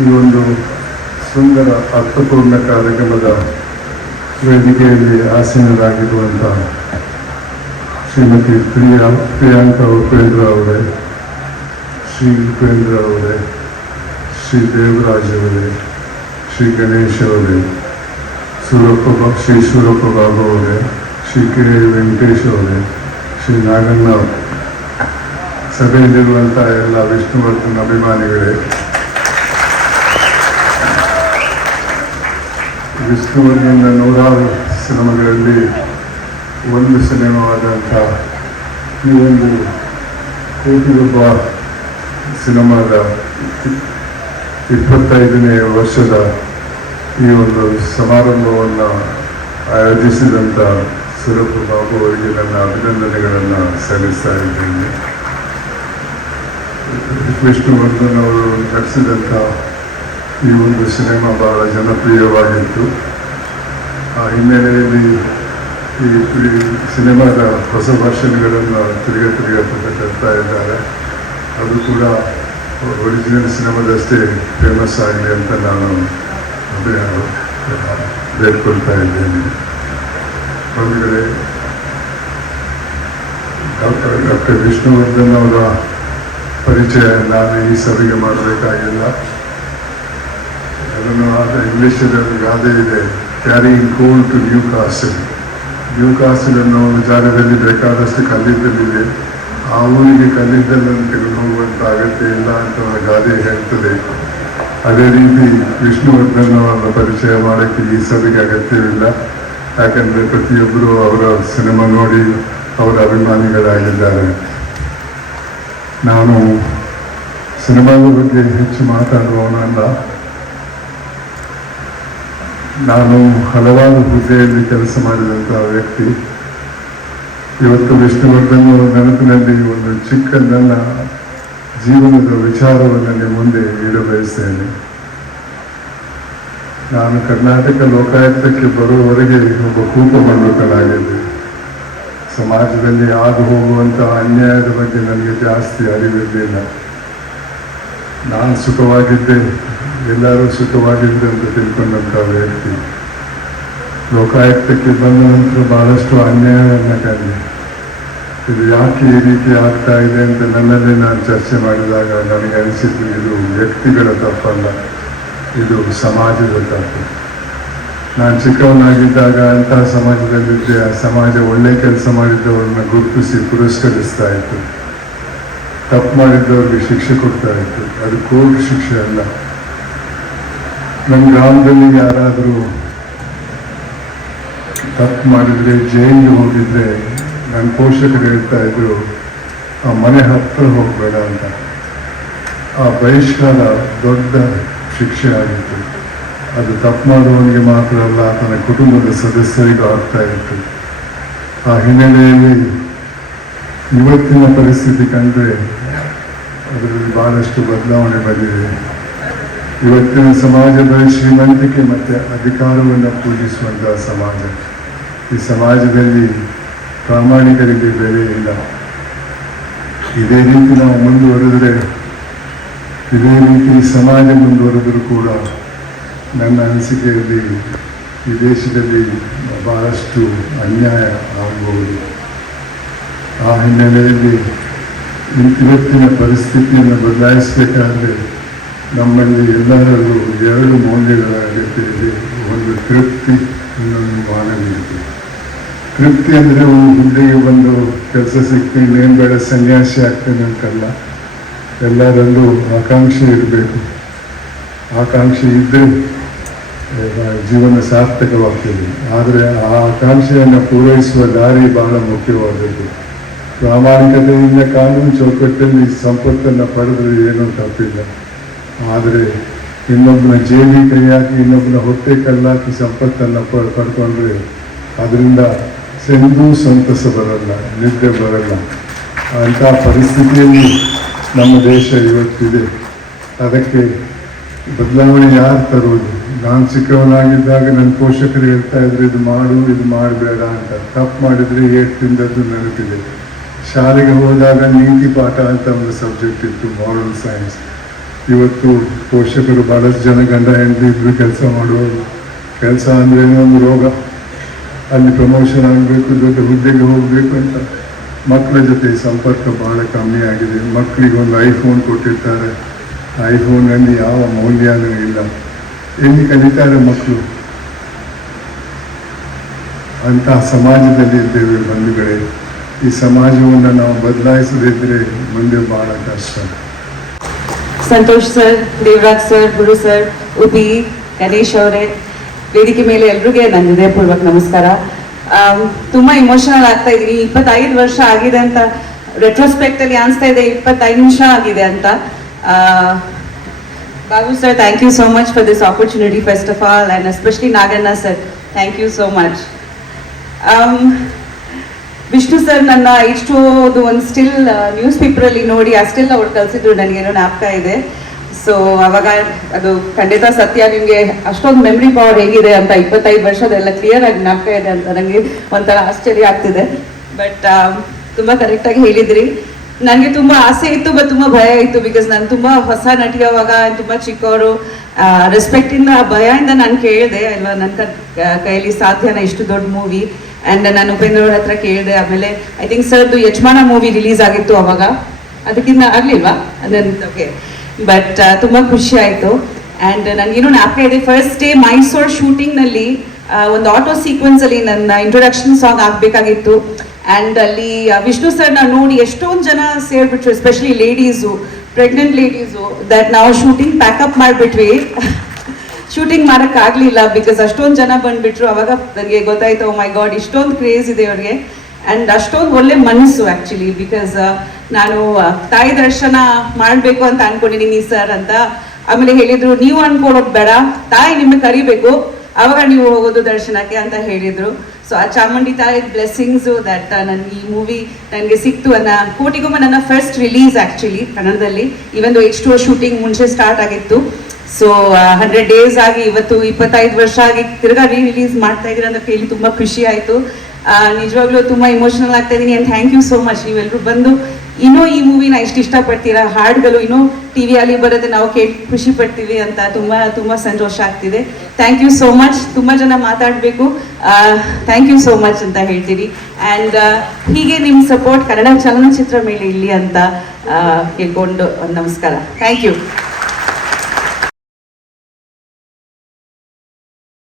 ಈ ಒಂದು ಸುಂದರ ಅರ್ಥಪೂರ್ಣ ಕಾರ್ಯಕ್ರಮದ ವೇದಿಕೆಯಲ್ಲಿ ಆಸೀನರಾಗಿರುವಂಥ ಶ್ರೀಮತಿ ಪ್ರಿಯಾಂಕಾ ಉಪೇಂದ್ರ ಅವರೇ, ಶ್ರೀ ಉಪೇಂದ್ರ ಅವರೇ, ಶ್ರೀ ದೇವರಾಜ್ ಅವರೇ, ಶ್ರೀ ಗಣೇಶ್ ಅವರೇ, ಶ್ರೀ ಸೂರಪ್ಪ ಬಾಬು ಅವರೇ, ಶ್ರೀ ಕೆ ವೆಂಕಟೇಶ್ ಅವರೇ, ಶ್ರೀ ನಾಗಣ್ಣ, ಸಭೆಯಲ್ಲಿರುವಂಥ ಎಲ್ಲ ವಿಷ್ಣುವರ್ಧನ್ ಅಭಿಮಾನಿಗಳೇ, ವಿಷ್ಣುವರ್ಧನ್ನ 100 ಸಿನಿಮಾಗಳಲ್ಲಿ ಒಂದು ಸಿನಿಮಾವಾದಂಥ ಈ ಒಂದು ಕೋಟಿಗೊಬ್ಬ ಸಿನಿಮಾದ 25ನೇ ವರ್ಷದ ಈ ಒಂದು ಸಮಾರಂಭವನ್ನು ಆಯೋಜಿಸಿದಂಥ ಸೂರಪ್ಪ ಬಾಬು ಅವರಿಗೆ ನನ್ನ ಅಭಿನಂದನೆಗಳನ್ನು ಸಲ್ಲಿಸ್ತಾ ಇದ್ದೇನೆ. ವಿಷ್ಣುವರ್ಧನ್ ಅವರು ನಡೆಸಿದಂಥ ಈ ಒಂದು ಸಿನಿಮಾ ಬಹಳ ಜನಪ್ರಿಯವಾಗಿತ್ತು. ಆ ಹಿನ್ನೆಲೆಯಲ್ಲಿ ಈ ಸಿನಿಮಾದ ಹೊಸ ವರ್ಷನ್ಗಳನ್ನು ತಿರುಗ ತರ್ತಾ ಇದ್ದಾರೆ. ಅದು ಕೂಡ ಒರಿಜಿನಲ್ ಸಿನಿಮಾದಷ್ಟೇ ಫೇಮಸ್ ಆಗಲಿ ಅಂತ ನಾನು ಬೇಡ್ಕೊಳ್ತಾ ಇದ್ದೇನೆ. ಬಂಧುಗಳೇ, ಡಾಕ್ಟರ್ ವಿಷ್ಣುವರ್ಧನ್ ಅವರ ಪರಿಚಯ ನಾನು ಈ ಸಭೆಗೆ ಮಾಡಬೇಕಾಗಿಲ್ಲ. ಅದನ್ನು ಇಂಗ್ಲಿಷಲ್ಲಿ ಗಾದೆ ಇದೆ, carrying coal to Newcastle. Newcastle ಅನ್ನೋ ಜಾಗದಲ್ಲಿ ಬೇಕಾದಷ್ಟು ಕಲ್ಲಿದ್ದಲಿದೆ, ಆ ಊರಿಗೆ ಕಲ್ಲಿದ್ದಲನ್ನು ತೆಗೆದು ಹೋಗುವಂಥ ಅಗತ್ಯ ಇಲ್ಲ ಅಂತ ಗಾದೆ ಹೇಳ್ತದೆ. ಅದೇ ರೀತಿ ವಿಷ್ಣುವರ್ಧನ್ ಅವರ ಪರಿಚಯ ಮಾಡೋಕ್ಕೆ ಈ ಸಭೆಗೆ ಅಗತ್ಯವಿಲ್ಲ. ಯಾಕಂದರೆ ಪ್ರತಿಯೊಬ್ಬರು ಅವರ ಸಿನಿಮಾ ನೋಡಿ ಅವರ ಅಭಿಮಾನಿಗಳಾಗಿದ್ದಾರೆ. ನಾನು ಸಿನಿಮಾದ ಬಗ್ಗೆ ಹೆಚ್ಚು ಮಾತಾಡುವವನಲ್ಲ. ನಾನು ಹಲವಾರು ಹುದ್ದೆಯಲ್ಲಿ ಕೆಲಸ ಮಾಡಿದಂಥ ವ್ಯಕ್ತಿ. ಇವತ್ತು ವಿಷ್ಣುವರ್ಧನ್ ನೆನಪಿನಲ್ಲಿ ಒಂದು ಚಿಕ್ಕ ನನ್ನ ಜೀವನದ ವಿಚಾರವನ್ನು ನಿಮ್ಮ ಮುಂದೆ ಇಡಬಯಸ್ತೇನೆ. ನಾನು ಕರ್ನಾಟಕ ಲೋಕಾಯುಕ್ತಕ್ಕೆ ಬರುವವರೆಗೆ ಒಬ್ಬ ಕೂಪಮಂಡಲನಾಗಿದ್ದೆ. ಸಮಾಜದಲ್ಲಿ ಆಗಿ ಹೋಗುವಂಥ ಅನ್ಯಾಯದ ಬಗ್ಗೆ ನನಗೆ ಜಾಸ್ತಿ ಅರಿವಿರಲಿಲ್ಲ. ನಾನು ಸುಖವಾಗಿದ್ದೆ, ಎಲ್ಲರೂ ಸುಖವಾಗಿದ್ದೆ ಅಂತ ತಿಳ್ಕೊಂಡಂಥ ವ್ಯಕ್ತಿ. ಲೋಕಾಯುಕ್ತಕ್ಕೆ ಬಂದ ನಂತರ ಬಹಳಷ್ಟು ಅನ್ಯಾಯವನ್ನು ಕಂಡೆ. ಇದು ಯಾಕೆ ಈ ರೀತಿ ಆಗ್ತಾ ಇದೆ ಅಂತ ನನ್ನಲ್ಲೇ ನಾನು ಚರ್ಚೆ ಮಾಡಿದಾಗ ನನಗೆ ಅನಿಸಿದ್ದು, ಇದು ವ್ಯಕ್ತಿಗಳ ತಪ್ಪಲ್ಲ, ಇದು ಸಮಾಜದ ತಪ್ಪು. ನಾನು ಚಿಕ್ಕವನಾಗಿದ್ದಾಗ ಅಂತಹ ಸಮಾಜದಲ್ಲಿದ್ದೆ. ಆ ಸಮಾಜ ಒಳ್ಳೆ ಕೆಲಸ ಮಾಡಿದ್ದವ್ರನ್ನ ಗುರುತಿಸಿ ಪುರಸ್ಕರಿಸ್ತಾ ಇತ್ತು, ತಪ್ಪು ಮಾಡಿದ್ದವ್ರಿಗೆ ಶಿಕ್ಷೆ ಕೊಡ್ತಾ ಇತ್ತು. ಅದು ಕೋರ್ಟ್ ಶಿಕ್ಷೆ ಅಲ್ಲ. ನಮ್ಮ ಗ್ರಾಮದಲ್ಲಿ ಯಾರಾದರೂ ತಪ್ಪು ಮಾಡಿದರೆ, ಜೈಲಿಗೆ ಹೋಗಿದ್ರೆ, ನನ್ನ ಪೋಷಕರು ಹೇಳ್ತಾ ಇದ್ರು, ಆ ಮನೆ ಹತ್ತಿರ ಹೋಗಬೇಡ ಅಂತ. ಆ ಬಹಿಷ್ಕಾರ ದೊಡ್ಡ ಶಿಕ್ಷೆ ಆಗಿತ್ತು. ಅದು ತಪ್ಪು ಮಾಡುವವನಿಗೆ ಮಾತ್ರ ಅಲ್ಲ, ತನ್ನ ಕುಟುಂಬದ ಸದಸ್ಯರಿಗೂ ಆಗ್ತಾ ಇತ್ತು. ಆ ಹಿನ್ನೆಲೆಯಲ್ಲಿ ಇವತ್ತಿನ ಪರಿಸ್ಥಿತಿ ಕಂಡ್ರೆ ಅದರಲ್ಲಿ ಬಹಳಷ್ಟು ಬದಲಾವಣೆ ಬಂದಿದೆ. ಇವತ್ತಿನ ಸಮಾಜದ ಶ್ರೀಮಂತಿಕೆ ಮತ್ತು ಅಧಿಕಾರವನ್ನು ಪೂಜಿಸುವಂತಹ ಸಮಾಜ. ಈ ಸಮಾಜದಲ್ಲಿ ಪ್ರಾಮಾಣಿಕರಿಗೆ ಬೆಲೆ ಇಲ್ಲ. ಇದೇ ರೀತಿ ನಾವು ಮುಂದುವರೆದರೆ, ಇದೇ ರೀತಿ ಸಮಾಜ ಮುಂದುವರೆದರೂ ಕೂಡ ನನ್ನ ಅನಿಸಿಕೆಯಲ್ಲಿ ಈ ದೇಶದಲ್ಲಿ ಬಹಳಷ್ಟು ಅನ್ಯಾಯ ಆಗಬಹುದು. ಆ ಹಿನ್ನೆಲೆಯಲ್ಲಿ ಇವತ್ತಿನ ಪರಿಸ್ಥಿತಿಯನ್ನು ಬದಲಾಯಿಸಬೇಕಾದ್ರೆ ನಮ್ಮಲ್ಲಿ ಎಲ್ಲರಲ್ಲೂ 2 ಮೌಲ್ಯಗಳ ಅಗತ್ಯ ಇದೆ. ಒಂದು ತೃಪ್ತಿ, ಇನ್ನೊಂದು ಮಾನವೀಯತೆ. ತೃಪ್ತಿ ಅಂದರೆ ಒಂದು ಹುದ್ದೆಗೆ ಬಂದು ಕೆಲಸ ಸಿಗ್ತೀನಿ, ಇನ್ನೇನು ಬೇಡ ಸನ್ಯಾಸಿ ಆಗ್ತೇನೆ ಅಂತಲ್ಲ. ಎಲ್ಲರಲ್ಲೂ ಆಕಾಂಕ್ಷೆ ಇರಬೇಕು. ಆಕಾಂಕ್ಷೆ ಇದ್ದರೆ ಜೀವನ ಸಾರ್ಥಕವಾಗ್ತದೆ. ಆದರೆ ಆ ಆಕಾಂಕ್ಷೆಯನ್ನು ಪೂರೈಸುವ ದಾರಿ ಬಹಳ ಮುಖ್ಯವಾದದ್ದು. ಪ್ರಾಮಾಣಿಕತೆಯಿಂದ ಕಾನೂನು ಚೌಕಟ್ಟಲ್ಲಿ ಸಂಪತ್ತನ್ನು ಪಡೆದರೆ ಏನೂ ತಪ್ಪಿಲ್ಲ. ಆದರೆ ಇನ್ನೊಬ್ಬನ ಜೇಬಿ ಕೈ ಹಾಕಿ, ಇನ್ನೊಬ್ಬನ ಹೊಟ್ಟೆ ಕಲ್ಲಾಕಿ ಸಂಪತ್ತನ್ನು ಪಡ್ಕೊಂಡ್ರೆ ಅದರಿಂದ ಎಂದೂ ಸಂತಸ ಬರಲ್ಲ, ನಿದ್ದೆ ಬರಲ್ಲ. ಅಂಥ ಪರಿಸ್ಥಿತಿಯಲ್ಲಿ ನಮ್ಮ ದೇಶ ಇವತ್ತಿದೆ. ಅದಕ್ಕೆ ಬದಲಾವಣೆ ಯಾರು ತರುವುದು? ನಾನು ಚಿಕ್ಕವನಾಗಿದ್ದಾಗ ನನ್ನ ಪೋಷಕರು ಹೇಳ್ತಾ ಇದ್ರು, ಇದು ಮಾಡು, ಇದು ಮಾಡಬೇಡ ಅಂತ. ತಪ್ಪು ಮಾಡಿದರೆ ಏಟು ತಿಂದದ್ದು ನೆನಪಿದೆ. ಶಾಲೆಗೆ ಹೋದಾಗ ನೀತಿ ಪಾಠ ಅಂತ ಒಂದು ಸಬ್ಜೆಕ್ಟ್ ಇತ್ತು, ಮಾರಲ್ ಸೈನ್ಸ್. ಇವತ್ತು ಪೋಷಕರು ಭಾಳಷ್ಟು ಜನ ಗಂಡ ಹೆಂಡತಿ ಇಬ್ಬರು ಕೆಲಸ ಮಾಡುವುದು. ಕೆಲಸ ಅಂದರೆ ಒಂದು ರೋಗ, ಅಲ್ಲಿ ಪ್ರಮೋಷನ್ ಆಗಬೇಕು, ದೊಡ್ಡ ಹುದ್ದೆಗೆ ಹೋಗಬೇಕು ಅಂತ ಮಕ್ಕಳ ಜೊತೆ ಸಂಪರ್ಕ ಭಾಳ ಕಮ್ಮಿ ಆಗಿದೆ. ಮಕ್ಕಳಿಗೆ ಒಂದು ಐಫೋನ್ ಕೊಟ್ಟಿರ್ತಾರೆ, ಐಫೋನಲ್ಲಿ ಯಾವ ಮೌಲ್ಯನೂ ಇಲ್ಲ. ಎಲ್ಲಿ ಕಲಿತಾರೆ ಮಕ್ಕಳು? ಅಂತಹ ಸಮಾಜದಲ್ಲಿ ಇದ್ದೇವೆ ಬಂಧುಗಳೇ. ಈ ಸಮಾಜವನ್ನು ನಾವು ಬದಲಾಯಿಸದಿದ್ದರೆ ಮುಂದೆ ಬಹಳ ಕಷ್ಟ. ಸಂತೋಷ್ ಸರ್, ದೇವರಾಜ್ ಸರ್, ಗುರು ಸರ್, ಉಪಿ, ಗಣೇಶ್ ಅವರೇ, ವೇದಿಕೆ ಮೇಲೆ ಎಲ್ರಿಗೂ ನನ್ನ ಹೃದಯಪೂರ್ವಕ ನಮಸ್ಕಾರ. ತುಂಬಾ ಇಮೋಷನಲ್ ಆಗ್ತಾ ಇದೀನಿ. 25 ವರ್ಷ ಆಗಿದೆ ಅಂತ ರೆಟ್ರೋಸ್ಪೆಕ್ಟ್ ಅಲ್ಲಿ ಅನಿಸ್ತಾ ಇದೆ, 25 ನಿಮಿಷ ಆಗಿದೆ ಅಂತ. Babu sir, thank you so much for this opportunity first of all, and especially Naganna sir, thank you so much. Vishnu sir ನನ್ನ ಇಷ್ಟೋದು ಒಂದು ಸ್ಟಿಲ್ ನ್ಯೂಸ್ ಪೇಪರಲ್ಲಿ ನೋಡಿ ಆ ಸ್ಟಿಲ್ ಅವ್ರು ಕಳಿಸಿದ್ರು, ನನಗೇನೋ ಜ್ಞಾಪಕ ಇದೆ. ಸೊ ಅವಾಗ ಅದು ಖಂಡಿತ ಸತ್ಯ. ನಿಮಗೆ ಅಷ್ಟೊಂದು ಮೆಮ್ರಿ ಪವರ್ ಹೇಗಿದೆ ಅಂತ 25 ವರ್ಷದೆಲ್ಲ ಕ್ಲಿಯರ್ ಆಗಿ ಜ್ಞಾಪಕ ಇದೆ ಅಂತ ನನಗೆ ಒಂಥರ ಆಶ್ಚರ್ಯ ಆಗ್ತಿದೆ. ಬಟ್ ತುಂಬ ಕರೆಕ್ಟಾಗಿ ಹೇಳಿದ್ರಿ. ನನಗೆ ತುಂಬ ಆಸೆ ಇತ್ತು, ಬಟ್ ತುಂಬ ಭಯ ಇತ್ತು. ಬಿಕಾಸ್ ನಾನು ತುಂಬ ಹೊಸ ನಟಿ, ಅವಾಗ ತುಂಬ ಚಿಕ್ಕವರು. ರೆಸ್ಪೆಕ್ಟಿಂದ, ಭಯದಿಂದ ನಾನು ಕೇಳಿದೆ ಅಲ್ವಾ, ನನ್ನ ಕೈಯಲ್ಲಿ ಸಾಧ್ಯನಾ ಇಷ್ಟು ದೊಡ್ಡ ಮೂವಿ. ಆ್ಯಂಡ್ ನಾನು ಉಪೇಂದ್ರ ಅವ್ರ ಹತ್ರ ಕೇಳಿದೆ. ಆಮೇಲೆ ಐ ಥಿಂಕ್ ಸರ್ದು ಯಜಮಾನ ಮೂವಿ ರಿಲೀಸ್ ಆಗಿತ್ತು ಅವಾಗ, ಅದಕ್ಕಿಂತ ಆಗಲಿಲ್ವಾ ಅದನ್ನು? ಓಕೆ. ಬಟ್ ತುಂಬ ಖುಷಿ ಆಯಿತು. ಆ್ಯಂಡ್ ನನಗೇನು ಜ್ಞಾಪಕ ಇದೆ, ಫಸ್ಟ್ ಡೇ ಮೈಸೂರು ಶೂಟಿಂಗ್ನಲ್ಲಿ ಒಂದು ಆಟೋ ಸೀಕ್ವೆನ್ಸಲ್ಲಿ ನನ್ನ ಇಂಟ್ರೊಡಕ್ಷನ್ ಸಾಂಗ್ ಆಗಬೇಕಾಗಿತ್ತು. ಆ್ಯಂಡ್ ಅಲ್ಲಿ ವಿಷ್ಣು ಸರ್ನ ನೋಡಿ ಎಷ್ಟೊಂದು ಜನ ಸೇರಿಬಿಟ್ರು, especially ladies, pregnant ladies, that ನಾವು ಶೂಟಿಂಗ್ ಪ್ಯಾಕಪ್ ಮಾಡಿಬಿಟ್ವಿ. ಶೂಟಿಂಗ್ ಮಾಡೋಕ್ಕಾಗಲಿಲ್ಲ ಬಿಕಾಸ್ ಅಷ್ಟೊಂದು ಜನ ಬಂದುಬಿಟ್ರು. ಅವಾಗ ನನಗೆ ಗೊತ್ತಾಯ್ತು, ಮೈ ಗಾಡ್, ಇಷ್ಟೊಂದು ಕ್ರೇಜ್ ಇದೆ ಅವ್ರಿಗೆ. ಆ್ಯಂಡ್ ಅಷ್ಟೊಂದು ಒಳ್ಳೆ ಮನಸ್ಸು ಆ್ಯಕ್ಚುಲಿ. ಬಿಕಾಸ್ ನಾನು ತಾಯಿ ದರ್ಶನ ಮಾಡಬೇಕು ಅಂತ ಅನ್ಕೊಂಡಿದ್ದೀನಿ ಸರ್ ಅಂತ. ಆಮೇಲೆ ಹೇಳಿದರು, ನೀವು ಅನ್ಕೊಳ್ಳೋದು ಬೇಡ, ತಾಯಿ ನಿಮಗೆ ಕರಿಬೇಕು, ಆವಾಗ ನೀವು ಹೋಗೋದು ದರ್ಶನಕ್ಕೆ ಅಂತ ಹೇಳಿದರು. ಸೊ ಆ ಚಾಮುಂಡಿ ತಾಯಿ ಬ್ಲೆಸ್ಸಿಂಗ್ಸು ದಟ್ ನನಗೆ ಈ ಮೂವಿ ನನಗೆ ಸಿಕ್ತು. ಕೋಟಿಗೊಮ್ಮ ನನ್ನ ಫಸ್ಟ್ ರಿಲೀಸ್ ಆ್ಯಕ್ಚುಲಿ ಕನ್ನಡದಲ್ಲಿ. ಇವೊಂದು H2O ಶೂಟಿಂಗ್ ಮುಂಚೆ ಸ್ಟಾರ್ಟ್ ಆಗಿತ್ತು. ಸೊ 100 ಡೇಸ್ ಆಗಿ ಇವತ್ತು 25 ವರ್ಷ ಆಗಿ ತಿರ್ಗಾ ರಿಲೀಸ್ ಮಾಡ್ತಾ ಇದ್ದೀರ ಅಂತ ಕೇಳಿ ತುಂಬ ಖುಷಿ ಆಯಿತು. ನಿಜವಾಗ್ಲೂ ತುಂಬ ಇಮೋಷನಲ್ ಆಗ್ತಾ ಇದ್ದೀನಿ. And thank you so much, ನೀವೆಲ್ಲರೂ ಬಂದು ಇನ್ನೂ ಈ ಮೂವಿನ ಇಷ್ಟು ಇಷ್ಟಪಡ್ತೀರಾ. ಹಾಡುಗಳು ಇನ್ನೂ ಟಿವಿಯಲ್ಲಿ ಬರುತ್ತೆ, ನಾವು ಕೇಳಿ ಖುಷಿ ಪಡ್ತೀವಿ ಅಂತ ತುಂಬ ಸಂತೋಷ ಆಗ್ತಿದೆ. Thank you so much. ತುಂಬ ಜನ ಮಾತಾಡಬೇಕು, ಥ್ಯಾಂಕ್ ಯು ಸೋ ಮಚ್ ಅಂತ ಹೇಳ್ತೀರಿ. ಆ್ಯಂಡ್ ಹೀಗೆ ನಿಮ್ಮ ಸಪೋರ್ಟ್ ಕನ್ನಡ ಚಲನಚಿತ್ರ ಮೇಲೆ ಇಲ್ಲಿ ಅಂತ ಕೇಳ್ಕೊಂಡು ನಮಸ್ಕಾರ. Thank you.